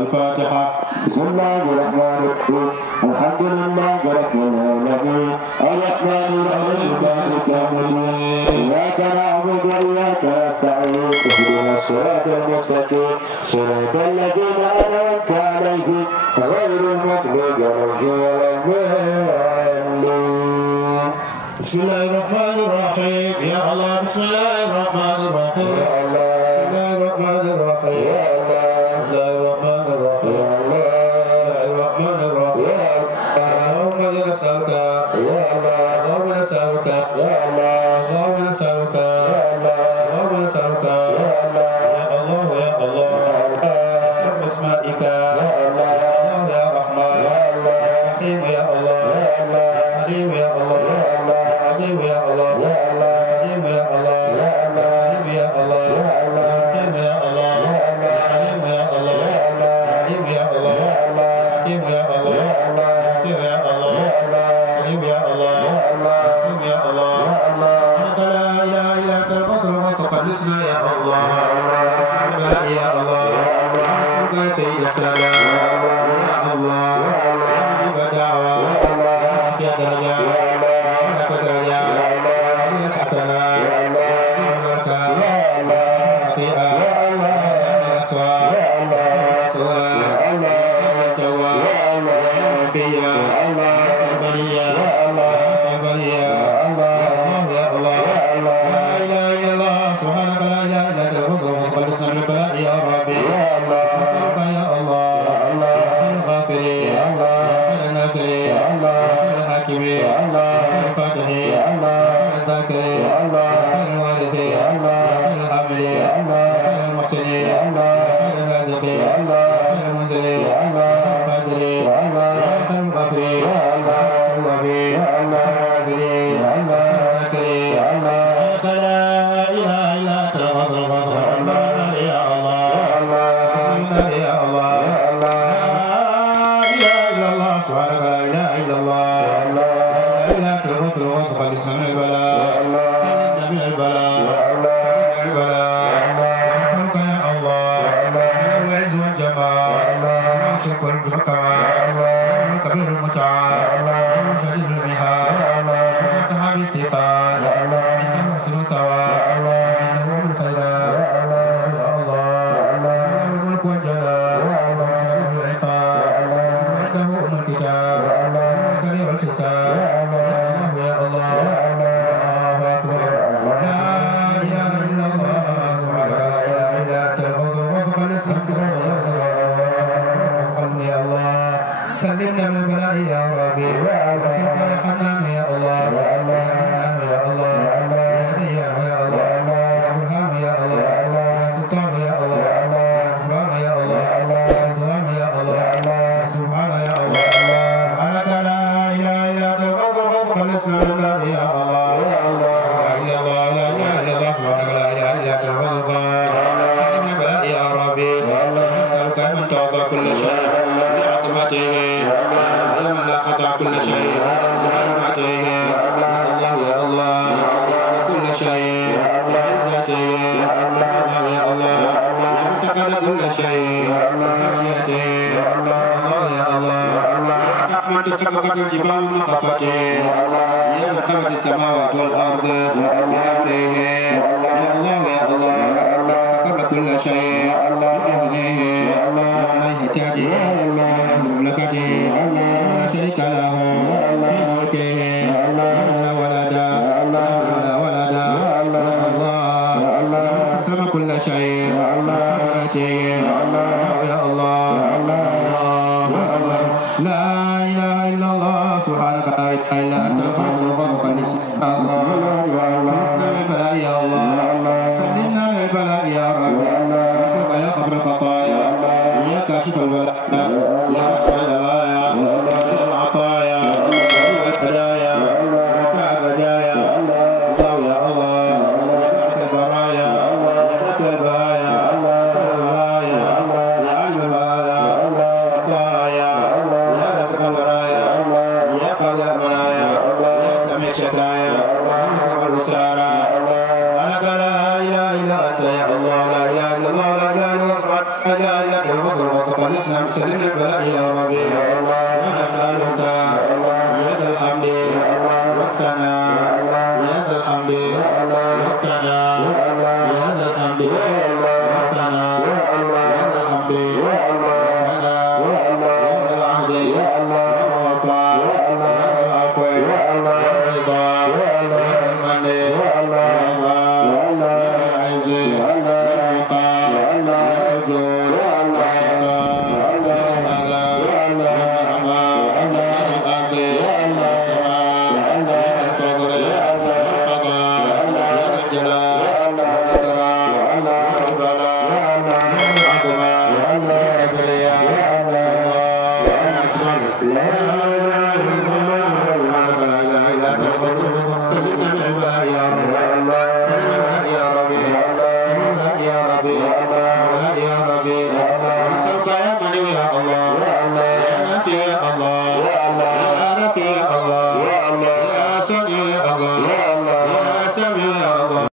الفاتحة. بسم الله الرحمن الرحيم. الحمد لله رب العالمين الرحمن الرحيم مالك يوم الدين إياك نعبد وإياك نستعين اهدنا الصراط المستقيم صراط الذين أنعمت عليهم غير المغضوب عليهم ولا الضالين. بسم الله الرحمن الرحيم يا الله. بسم الله الرحمن الرحيم يا الله. بسم الله الرحمن الرحيم يا الله. الرحمن الرحيم يا الله. الرحمن الرحيم يا الله. اللهم نسألك يا الله. اللهم نسألك يا الله. اللهم نسألك يا الله. اللهم نسألك يا الله. يا الله يا الله. بسم اسمائك يا الله. يا رحمن يا الله. رحيم يا الله. يا الله. عليم يا الله. يا الله. عليم يا الله. يا الله. عليم يا الله. يا الله. عليم يا الله. يا الله. عليم يا الله. يا الله. عليم يا الله. يا الله. عليم يا الله. يا الله. حكيم يا الله. يا الله. بصير يا الله. يا الله. عليم يا الله. يا الله. حكيم يا الله. يا الله. أنت لا إله إلا أنت القدر وتقدسنا يا الله. يا الله. يا سيد السلام يا الله. يا الله. يا دعوة يا الله. يا درجة يا الله. لك درجة يا الله. لك حسنة يا الله. لك يا الله. خطيئة يا الله. أسوأ يا الله. سورة يا الله. توى يا الله. وفيا يا الله. بنية يا الله. بنية يا الله. يا الله. يا الله. لا إله إلا الله سبحانك لا إله إلا أنت وقدسنا من البلاء يا ربي يا الله. نسألك يا الله. يا الله. الغافرين يا الله. الناصرين يا الله. الحاكمين يا الله. الفاتحين يا الله. الذاكرين يا الله. الوارثين يا الله. الحاملين يا الله. المحسنين يا الله. الرازقين يا الله. منزلي يا قادري يا خير الغفري يا توابي يا عازلي يا ذاكري لا إله إلا أنت الغفور الغفور يا الله بسم الله يا الله لا إله إلا الله سبحانك لا إله إلا الله لا إله إلا أنت الغفور الغفور خلصنا من البلاء سلمنا من البلاء نسألك يا الله العز والجمال والشرك والكمال الكبير المتعال شديد المحال صحاب الثقال إنه حسن الثواب إنه بالخيرات يا الله له الملك والجلال شديد العقاب عنده أم الكتاب سريع الحساب يا الله الله أكبر لا إله إلا الله سبحانك لا إله إلا أنت الغفور الغفور قلبي يا الله سلمنا من البلاء يا ربي وسلم يا حنان يا الله يا حنان يا الله يا الله يا برهان يا الله يا سلطان يا الله يا غفران يا الله يا رضوان يا الله سبحان يا الله سبحانك لا إله إلا أنت الغفور خلصنا يا الله لا إله إلا الله لا إله إلا الله سبحانك لا إله إلا أنت الغفور سلمنا من البلاء يا ربي نسألك من تعطى كل شيء بعظمته يا من لا قطع كل شيء بعظمته يا الله يا الله كل شيء بعزته يا الله يا الله ينتقل كل شيء بخشيته يا الله يا الله من تسبقت الجبال من خفته يا من خلق السماوات والأرض بأمره يا الله يا الله سكر كل شيء بإذنه ومن يهتدي مملكته لا شريك له في ملكه لا ولد الله سسر كل شيء بقدرته يا الله لا إله إلا الله سبحانك لا إله إلا أنت الغفور فلسنا البلاء يا الله سلمنا من البلاء يا رب نسألك يا قبر الخطايا يا كاشف البلاء يا رحمة البلايا يا العطايا يا الهدايا يا الرجايا الله يا الله يا البرايا يا البرايا يا علم البرايا الطايا يا رزق البرايا يا قاضي البرايا يا سميع شكايا يا الرسالة سبحانك لا إله إلا أنت يا الله لا إله إلا الله لا إله إلا الله سبحانك لا إله إلا أنت الغفور وتقلصنا من سلم البلاء يا ربي ونسألك يا ذا الحمد وقتنا يا ذا الحمد وقتنا يا ذا الحمد وقتنا يا ذا الحمد وقتنا يا ذا العهد والوفاء يا ذا العفو والرضا يا ذا المن والعز والوقار والجود والشفاء والهدى والرحمة والأرض والسماء والفضل والقضاء والجلال والإكرام والبلاء والعظمة والكبرياء الله أكبر لا إله إلا الله سبحانك لا إله إلا أنت الغفور سلمنا من البلاء يا رب سلمنا يا ربي سلمنا يا ربي يا ربي نسألك يا غني يا الله يا نافع يا الله يا رفيع يا الله يا سميع يا الله